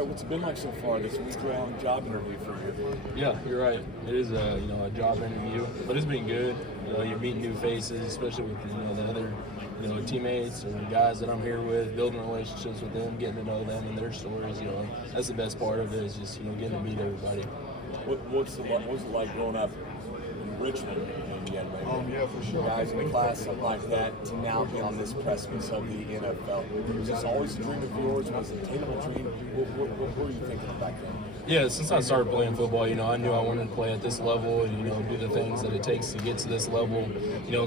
right, what's it been like so far? This week-long job interview for you? Yeah, you're right. It is a job interview, but it's been good. You're meeting new faces, especially with the other teammates or guys that I'm here with, building relationships with them, getting to know them and their stories. That's the best part of it is just getting to meet everybody. What's it like growing up in Richmond? You had maybe for sure. guys in the class like that to now be on this precipice of the NFL. Was this always a dream of yours? Was it an attainable dream? What were you thinking back then? Yeah, since I started playing football, I knew I wanted to play at this level and, do the things that it takes to get to this level.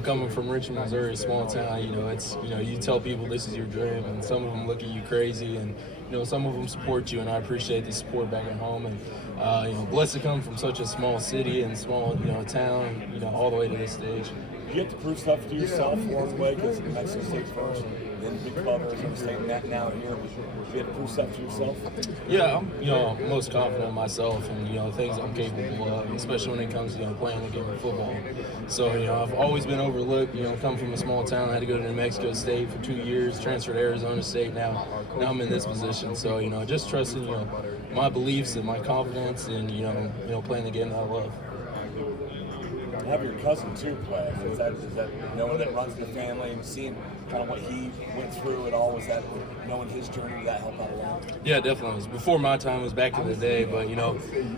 Coming from Richmond, Missouri, a small town, it's, you tell people this is your dream and some of them look at you crazy and, some of them support you and I appreciate the support back at home and, blessed to come from such a small city and small, town, all the way to this stage. You have to prove stuff to yourself along the way because Mexico State first, then Big Club, Arizona State, and that now here. You have to prove stuff to yourself. Yeah, I'm most confident in myself and things I'm capable of, especially when it comes to playing the game of football. So I've always been overlooked. Come from a small town. I had to go to New Mexico State for 2 years, transferred to Arizona State. Now I'm in this position. So just trusting my beliefs and my confidence and playing the game that I love. Have your cousin too play. Is that knowing that runs in the family and seeing kind of what he went through and all? Was that knowing his journey? Did that help out a lot? Yeah, definitely. It was before my time. It was back in the day. But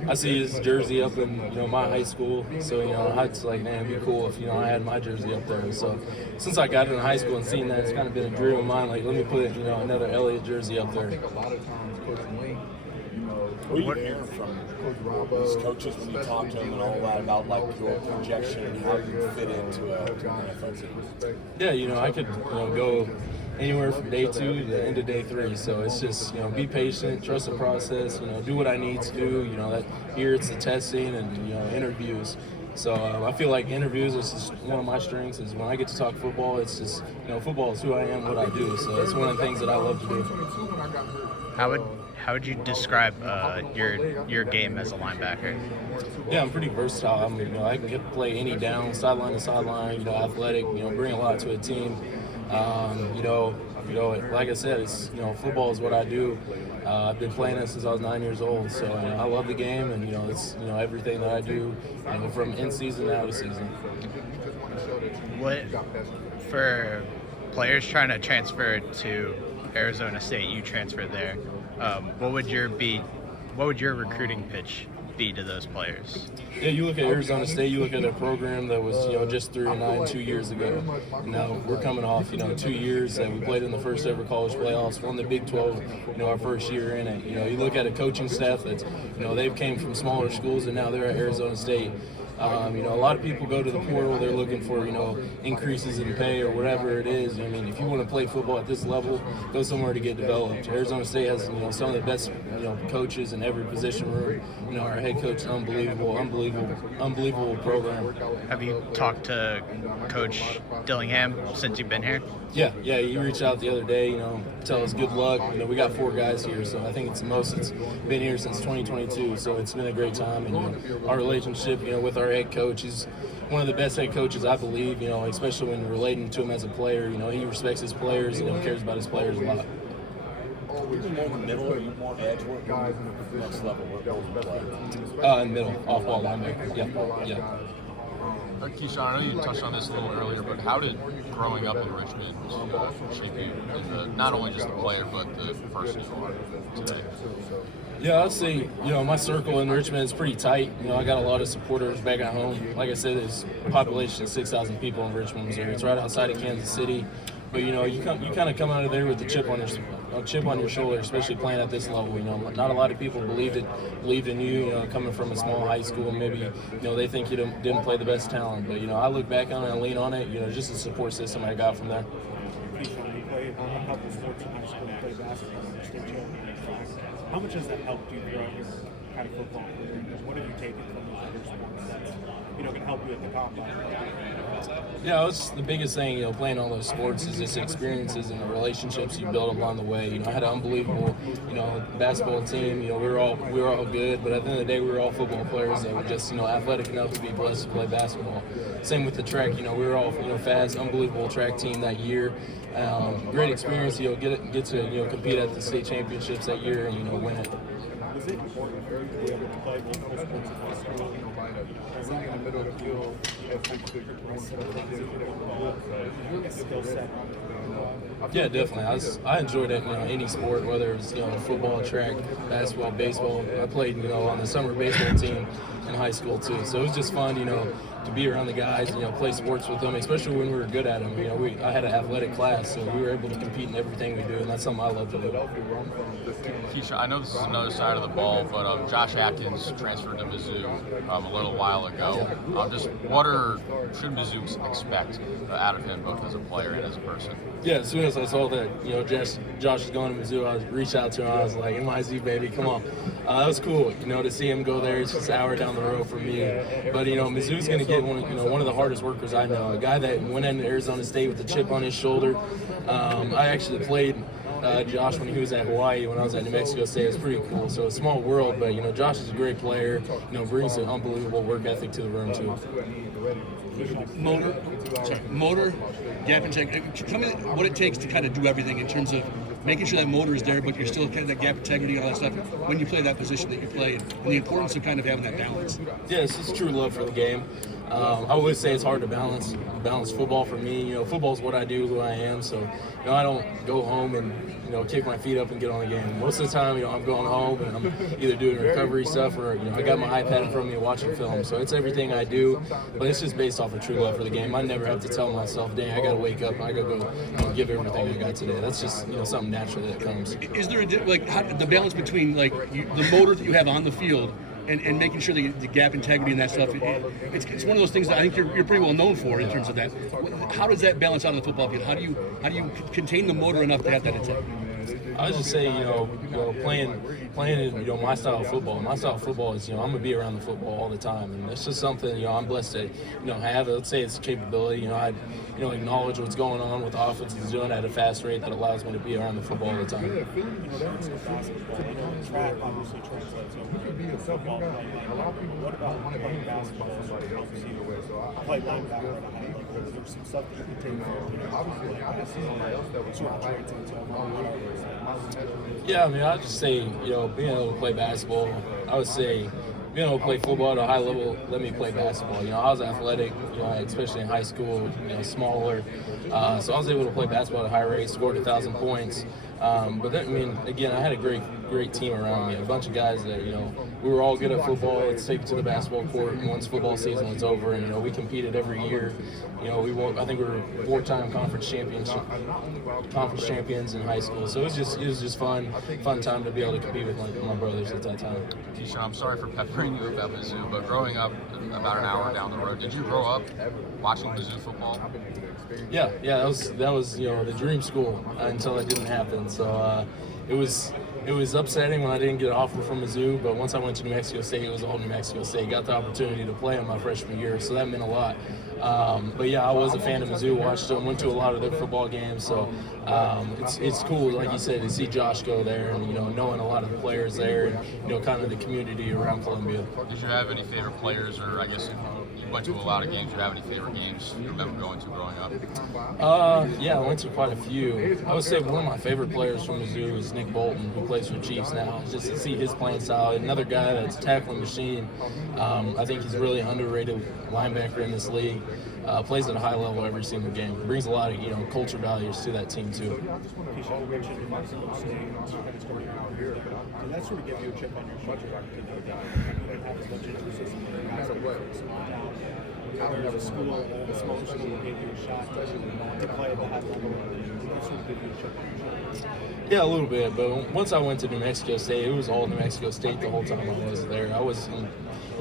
I see his jersey up in my high school. So I was like, man, it'd be cool if I had my jersey up there. So since I got into high school and seeing that, it's kind of been a dream of mine. Like, let me put another Elliott jersey up there. I think a lot of times Coach Wayne, What are you hearing from these coaches when you talk to them and all that about like your projection and how you fit into an NFL team? Yeah, I could go anywhere from day 2 to the end of day 3. So it's just be patient, trust the process, do what I need to do. That here it's the testing and interviews. So I feel like interviews is just one of my strengths. Is when I get to talk football, it's just football is who I am, what I do. So it's one of the things that I love to do. How would you describe your game as a linebacker? Yeah, I'm pretty versatile. I can play any down, sideline to sideline. Athletic. Bring a lot to a team. Like I said, it's football is what I do. I've been playing it since I was 9 years old. So I love the game, and it's everything that I do, from in season to out of season. What for players trying to transfer to Arizona State? You transferred there. What would your recruiting pitch be to those players? Yeah, you look at Arizona State, you look at a program that was just 3-9 2 years ago. And now we're coming off 2 years that we played in the first ever college playoffs, won the Big 12, our first year in it. You look at a coaching staff that's they've came from smaller schools and now they're at Arizona State. A lot of people go to the portal, they're looking for, increases in pay or whatever it is. If you want to play football at this level, go somewhere to get developed. Arizona State has, some of the best, coaches in every position room. Our head coach is unbelievable program. Have you talked to Coach Dillingham since you've been here? Yeah, he reached out the other day, tell us good luck. We got 4 guys here, so I think it's the most that's been here since 2022, so it's been a great time. And, our relationship, with our head coach, he's one of the best head coaches, I believe, especially when you're relating to him as a player. He respects his players, cares about his players a lot. Are you more in the middle or are you more edge? What next level? What play? In the middle, off-ball linebacker. Yeah. Keshaun, I know you touched on this a little earlier, but how did growing up in Richmond shape you as not only just the player, but the person you are today? Yeah, I'd say, my circle in Richmond is pretty tight. I got a lot of supporters back at home. Like I said, there's a population of 6,000 people in Richmond, Missouri. It's right outside of Kansas City. But, you kind of come out of there with the chip on your shoulder, especially playing at this level. Not a lot of people believed in you, coming from a small high school. Maybe, they think you didn't play the best talent. But, I look back on it and lean on it, just the support system I got from there. Keshaun, you played a couple sports in high school, you played basketball in the state championship. How much has that helped you throughout your kind of football career? What have you taken from those other sports that can help you at the combine? Yeah, it's the biggest thing, playing all those sports is just experiences and the relationships you build along the way. I had an unbelievable, basketball team. We were all good, but at the end of the day, we were all football players that were just, athletic enough to be blessed to play basketball. Same with the track. We were all, fast, unbelievable track team that year. Great experience. Get to compete at the state championships that year and win it. important for you to be able to play multiple sports in high school? Is that in the middle of the field? Skill set. Yeah, definitely. I enjoyed it, any sport, whether it's football, track, basketball, baseball. I played on the summer baseball team in high school too, so it was just fun to be around the guys, play sports with them, especially when we were good at them. I had an athletic class, so we were able to compete in everything we do, and that's something I love to do. Keisha, I know this is another side of the ball, but Josh Atkins transferred to Mizzou a little while ago. Just should Mizzou expect out of him, both as a player and as a person? Yeah, as soon as I saw that, Josh is going to Mizzou, I reached out to him. I was like, MIZ, baby, come on. That was cool, to see him go there. It's just an hour down the road from me. But, Mizzou's going to get one of the hardest workers I know, a guy that went into Arizona State with a chip on his shoulder. I actually played Josh when he was at Hawaii, when I was at New Mexico State. It was pretty cool. So a small world, but, Josh is a great player, brings an unbelievable work ethic to the room, too. Motor, gap and check. Tell me what it takes to kind of do everything in terms of making sure that motor is there, but you're still kind of that gap integrity and all that stuff when you play that position that you play, and the importance of kind of having that balance. Yeah, it's just true love for the game. I would say it's hard to balance football for me. Football is what I do, who I am. So, I don't go home and kick my feet up and get on the game. Most of the time, I'm going home and I'm either doing recovery stuff or I got my iPad in front of me watching film. So it's everything I do, but it's just based off of true love for the game. I never have to tell myself, "Dang, I got to wake up. I got to go give everything I got today." That's just something natural that comes. Is there the balance between the motor that you have on the field and making sure that the gap integrity and that stuff? It's one of those things that I think you're pretty well known for in terms of that. How does that balance out on the football field? How do you contain the motor enough to have that integrity? I was just saying, playing in, my style of football. My style of football is, I'm gonna be around the football all the time, and it's just something, I'm blessed to, have. Let's say it's a capability. I, acknowledge what's going on, what the offense is doing at a fast rate that allows me to be around the football all the time. Track obviously translates over football. What about playing basketball? Play linebacker at a high level. There's some stuff that you can take from sort of translates over. Yeah, I'd just say, being able to play basketball, I would say being able to play football at a high level let me play basketball. I was athletic, especially in high school, smaller. So I was able to play basketball at a high rate, scored 1,000 points. But then, again, I had a great team around me, a bunch of guys that, we were all good at football. Let's take it to the basketball court. And once football season was over, and, we competed every year. We won, I think we were 4-time conference champions in high school. So it was just fun time to be able to compete with my brothers at that time. Keshaun, I'm sorry for peppering you about Mizzou, but growing up about an hour down the road, did you grow up watching Mizzou football? Yeah, that was the dream school until it didn't happen. So it was upsetting when I didn't get an offer from Mizzou, but once I went to New Mexico State, it was all New Mexico State. Got the opportunity to play in my freshman year, so that meant a lot. But yeah, I was a fan of Mizzou, watched them, went to a lot of their football games, so it's cool, like you said, to see Josh go there and, knowing a lot of the players there and, kind of the community around Columbia. Did you have any favorite players, or I guess you went to a lot of games, do you have any favorite games you remember going to growing up? Yeah, I went to quite a few. I would say one of my favorite players from Mizzou is Nick Bolton, who plays for Chiefs now. Just to see his playing style. Another guy that's a tackling machine. I think he's really underrated linebacker in this league. Plays at a high level every single game. Brings a lot of culture values to that team too. Keshaun mentioned New Mexico State. Did that sort of give you a chip on your shoulder? You didn't have as much emphasis in basketball. There was a small school that gave you a shot to play at the high level. Did that sort of give you a chip on your shoulder? Yeah, a little bit, but once I went to New Mexico State, it was all New Mexico State the whole time I was there. I was,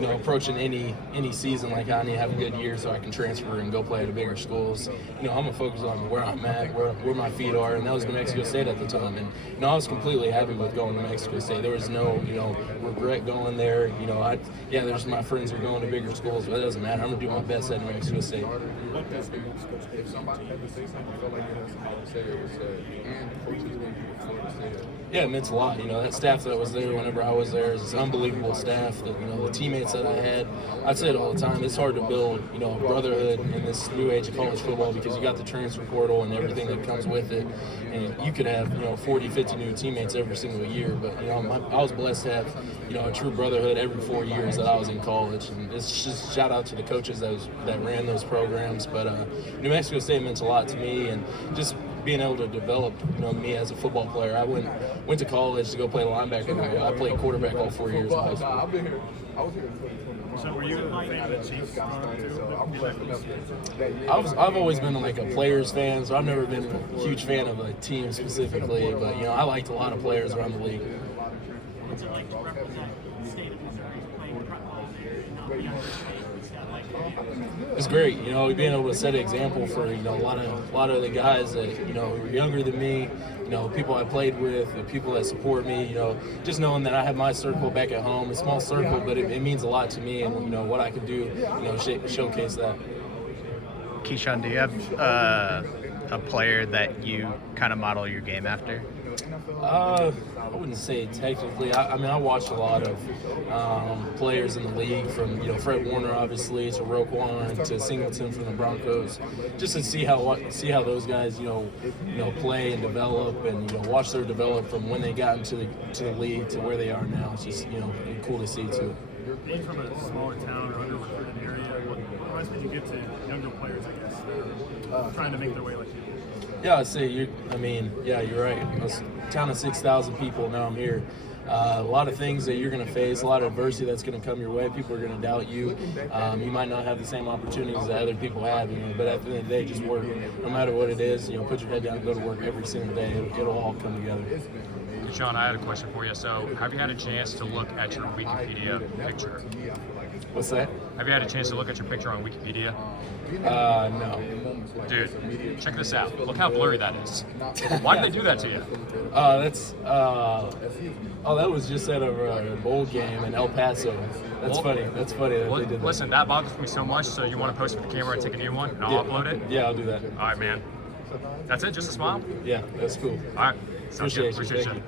approaching any season like I need to have a good year so I can transfer and go play at a bigger schools. I'm gonna focus on where I'm at, where my feet are, and that was New Mexico State at the time. And I was completely happy with going to Mexico State. There was no regret going there. There's my friends are going to bigger schools, but it doesn't matter. I'm gonna do my best at New Mexico State. What does New Mexico State If somebody had to say something, I felt like it was how to say it was said, and the coaches before to say it. Yeah, it meant a lot. That staff that was there whenever I was there is an unbelievable staff. That the teammates that I had, I'd say it all the time. It's hard to build, a brotherhood in this new age of college football because you got the transfer portal and everything that comes with it. And you could have, 40, 50 new teammates every single year. But I was blessed to have, a true brotherhood every 4 years that I was in college. And it's just shout out to the coaches that ran those programs. But New Mexico State meant a lot to me, and just being able to develop, me as a football player. I went to college to go play linebacker. I played quarterback all 4 years in high school. I've been here. I was here in 2020. So were you a fan of the Chiefs? I've always been like a players fan, so I've never been a huge fan of a team specifically. But I liked a lot of players around the league. What's it like to represent the state of Missouri playing prep ball there and not be on the state? It's great, being able to set an example for a lot of the guys that were younger than me, people I played with, the people that support me. Just knowing that I have my circle back at home, a small circle, but it means a lot to me, and what I can do, showcase that. Keshaun, do you have a player that you kind of model your game after? I wouldn't say technically. I watched a lot of players in the league, from Fred Warner obviously to Roquan to Singleton from the Broncos, just to see how those guys play and develop, and watch their develop from when they got into the league to where they are now. It's just cool to see too. Being from a smaller town or underrepresented area, what advice would you give to younger players, I guess, that are trying to make their way like you? Yeah, I'd say you're right. A town of 6,000 people, now I'm here. A lot of things that you're going to face, a lot of adversity that's going to come your way. People are going to doubt you. You might not have the same opportunities that other people have, but at the end of the day, just work. No matter what it is, put your head down and go to work every single day. It'll all come together. Keshaun, I had a question for you. So, have you had a chance to look at your Wikipedia picture? What's that? Have you had a chance to look at your picture on Wikipedia? No. Dude, check this out. Look how blurry that is. Why did they do that to you? That was just at a bowl game in El Paso. That's funny. That's funny that they did that. Listen, that bothers me so much, so you want to post it with the camera and take a new one, and I'll upload it? Yeah, I'll do that. All right, man. That's it? Just a smile? Yeah, that's cool. All right. Sounds good. Appreciate you.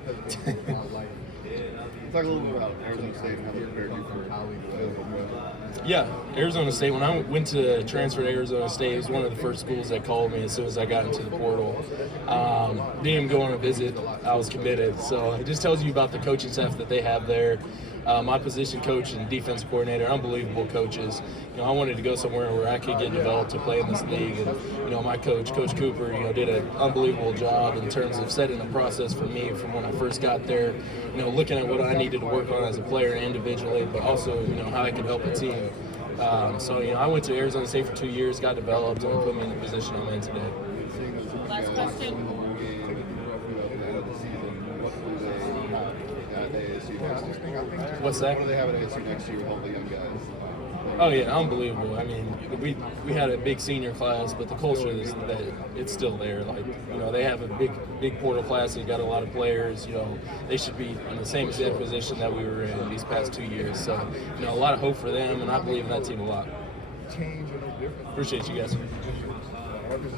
Talk a little bit about Arizona State and how they prepared you for college. Yeah, Arizona State. When I went to transfer to Arizona State, it was one of the first schools that called me as soon as I got into the portal. Didn't even go on a visit. I was committed. So it just tells you about the coaching staff that they have there. My position coach and defense coordinator, unbelievable coaches. I wanted to go somewhere where I could get developed to play in this league. And, my coach, Coach Cooper, did an unbelievable job in terms of setting the process for me from when I first got there, looking at what I needed to work on as a player individually, but also, how I could help a team. I went to Arizona State for 2 years, got developed, and put me in the position I'm in today. Last question. What's that? What do they have at ASU next year with all the young guys? Oh yeah, unbelievable. We had a big senior class, but the culture is that it's still there. They have a big portal class. They got a lot of players. They should be in the same exact position that we were in these past 2 years. So, a lot of hope for them, and I believe in that team a lot. Appreciate you guys.